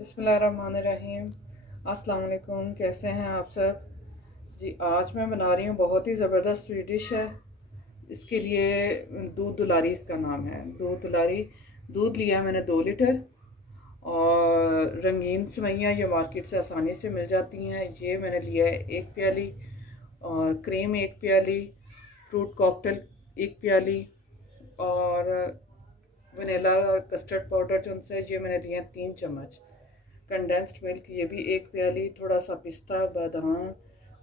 बिस्मिल्लाहिर्रहमानिर्रहीम। अस्सलाम वालेकुम। कैसे हैं आप सब जी। आज मैं बना रही हूँ बहुत ही ज़बरदस्त स्वीट डिश है। इसके लिए दूध दुलारी इसका नाम है। दूध दुलारी दूध लिया मैंने 2 लीटर, और रंगीन सेवइयाँ ये मार्केट से आसानी से मिल जाती हैं। ये मैंने लिया है 1 प्याली, और क्रीम 1 प्याली, फ्रूट कॉकटेल 1 प्याली, और वनीला कस्टर्ड पाउडर जो उनसे ये मैंने लिए 3 चम्मच, कंडेंस्ड मिल्क ये भी 1 प्याली, थोड़ा सा पिस्ता बादाम,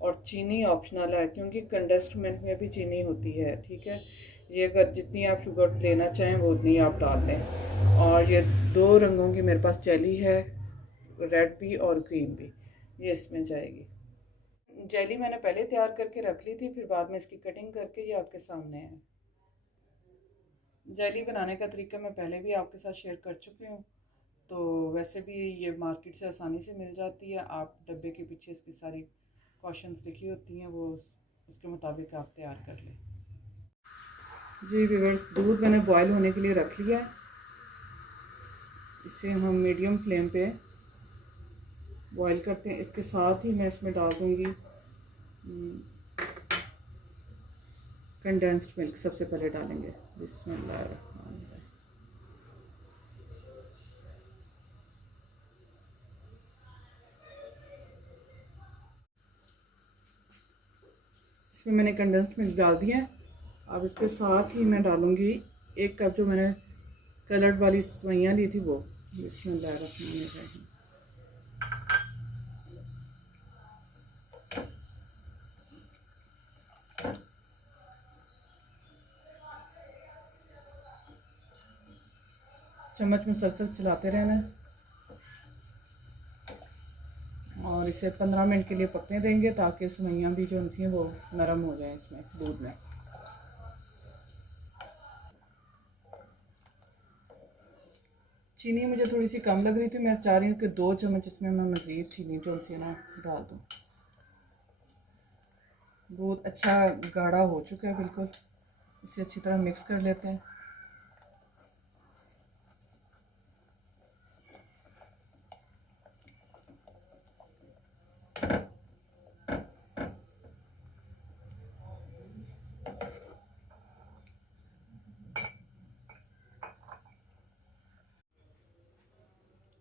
और चीनी ऑप्शनल है क्योंकि कंडेंस्ड मिल्क में भी चीनी होती है। ठीक है, ये अगर जितनी आप शुगर लेना चाहें वो उतनी आप डाल दें। और ये 2 रंगों की मेरे पास जेली है, रेड भी और ग्रीन भी, ये इसमें जाएगी। जेली मैंने पहले तैयार करके रख ली थी, फिर बाद में इसकी कटिंग करके ये आपके सामने है। जेली बनाने का तरीका मैं पहले भी आपके साथ शेयर कर चुकी हूँ, तो वैसे भी ये मार्केट से आसानी से मिल जाती है। आप डब्बे के पीछे इसकी सारी कॉशंस लिखी होती हैं, वो उसके मुताबिक आप तैयार कर लें। जी व्यूअर्स, दूध मैंने बॉयल होने के लिए रख लिया है। इसे हम मीडियम फ्लेम पे बॉयल करते हैं। इसके साथ ही मैं इसमें डाल दूँगी कंडेंस्ड मिल्क। सबसे पहले डालेंगे, बिस्मिल्लाहिर्रहमानिर्रहीम। इसमें मैंने कंडेंस्ड मिल्क डाल दिया है। अब इसके साथ ही मैं डालूँगी 1 कप जो मैंने कलर्ड वाली सेवइयाँ ली थी वो। बिस्मिल्लाहिर्रहमानिर्रहीम। चम्मच में सलसल चलाते रहना है, और इसे 15 मिनट के लिए पकने देंगे ताकि सेवइयाँ भी जो उनसी हैं वो नरम हो जाएं इसमें दूध में। चीनी मुझे थोड़ी सी कम लग रही थी, मैं चाह रही हूँ कि 2 चम्मच इसमें मैं मज़ीद चीनी जो उनसी ना डाल दूँ। दूध अच्छा गाढ़ा हो चुका है बिल्कुल। इसे अच्छी तरह मिक्स कर लेते हैं।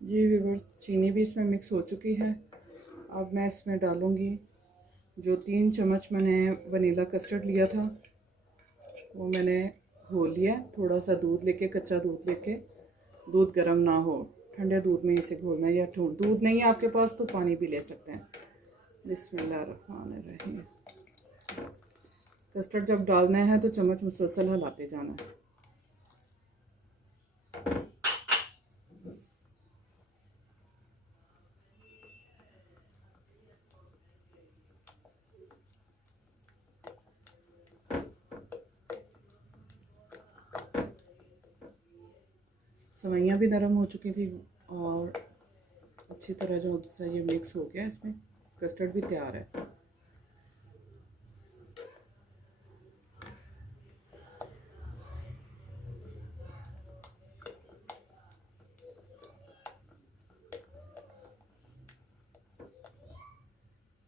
जी व्यूअर्स, चीनी भी इसमें मिक्स हो चुकी है। अब मैं इसमें डालूँगी जो 3 चम्मच मैंने वनीला कस्टर्ड लिया था, वो मैंने घोल लिया। थोड़ा सा दूध लेके, कच्चा दूध लेके, दूध गर्म ना हो, ठंडे दूध में इसे घोलना है, या दूध नहीं है आपके पास तो पानी भी ले सकते हैं। बिस्मिल्लाहिर्रहमानिर्रहीम। कस्टर्ड जब डालना है तो चम्मच मुसलसल हिलाते जाना है। सेवइयाँ भी नरम हो चुकी थी, और अच्छी तरह जो सा ये मिक्स हो गया, इसमें कस्टर्ड भी तैयार है।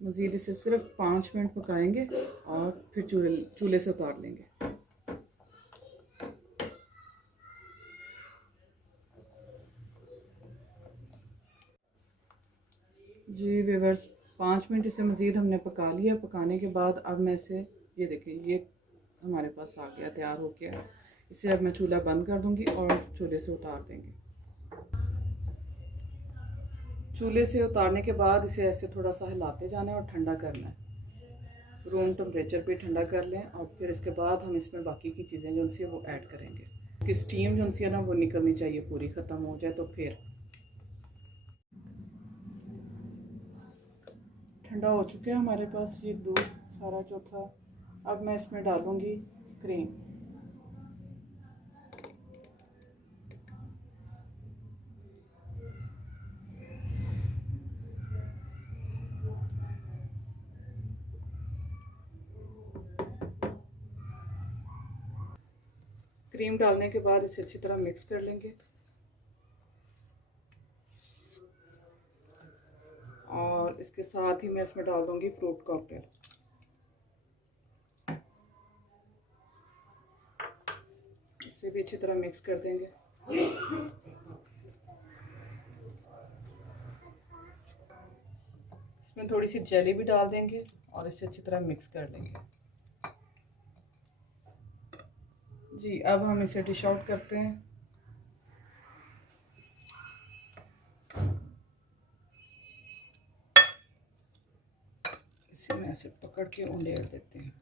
मज़ीद इसे सिर्फ 5 मिनट पकाएंगे और फिर चूल्हे से उतार लेंगे। जी व्यूअर्स, 5 मिनट इसे मज़ीद हमने पका लिया। पकाने के बाद अब मैं इसे, ये देखिए, ये हमारे पास आ गया, तैयार हो गया। इसे अब मैं चूल्हा बंद कर दूंगी और चूल्हे से उतार देंगे। चूल्हे से उतारने के बाद इसे ऐसे थोड़ा सा हिलाते जाना है और ठंडा करना है। रूम टेम्परेचर पे ठंडा कर लें, और फिर इसके बाद हम इसमें बाकी की चीज़ें जो उनसी वो ऐड करेंगे। कि स्टीम जो उनसी है ना वो निकलनी चाहिए, पूरी ख़त्म हो जाए तो फिर। ठंडा हो चुके हैं हमारे पास ये दूध सारा जो था। अब मैं इसमें डालूँगी क्रीम। क्रीम डालने के बाद इसे अच्छी तरह मिक्स कर लेंगे। और इसके साथ ही मैं इसमें डाल दूँगी फ्रूट कॉकटेल। इसे भी अच्छी तरह मिक्स कर देंगे। इसमें थोड़ी सी जेली भी डाल देंगे और इसे अच्छी तरह मिक्स कर लेंगे। जी, अब हम इसे डिश आउट करते हैं। इसे में ऐसे पकड़ के उंडेल देते हैं।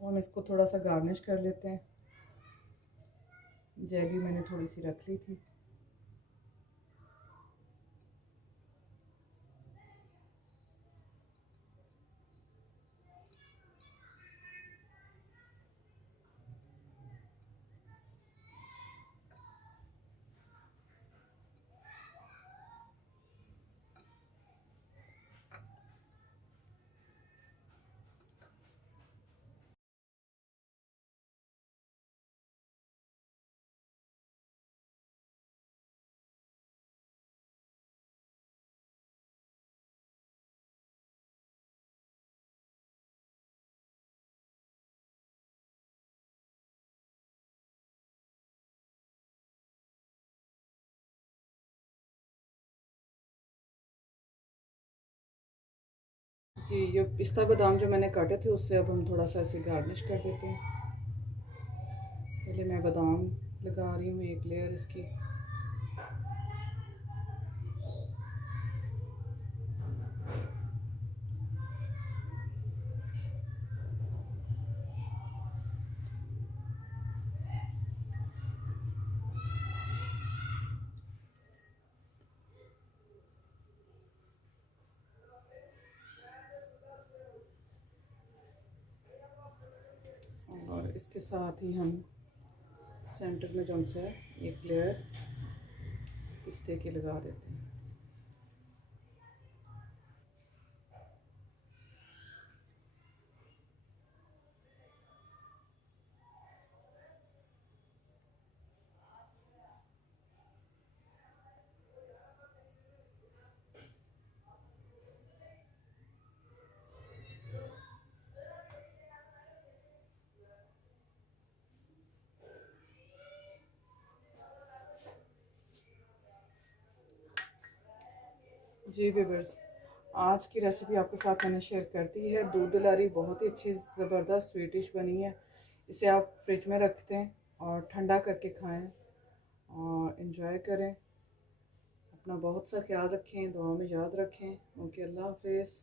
हम इसको थोड़ा सा गार्निश कर लेते हैं। जेली मैंने थोड़ी सी रख ली थी। जी, ये पिस्ता बादाम जो मैंने काटे थे उससे अब हम थोड़ा सा ऐसे गार्निश कर देते हैं। पहले मैं बादाम लगा रही हूँ एक लेयर इसकी। और इसके साथ ही हम सेंटर में जो सा एक लेयर पिस्ते की लगा देते हैं। जी व्यूअर्स, आज की रेसिपी आपके साथ मैंने शेयर कर दी है। दूध दलारी बहुत ही अच्छी ज़बरदस्त स्वीट डिश बनी है। इसे आप फ्रिज में रखते हैं और ठंडा करके खाएं और इन्जॉय करें। अपना बहुत सा ख्याल रखें, दुआ में याद रखें। ओके, अल्लाह हाफिज़।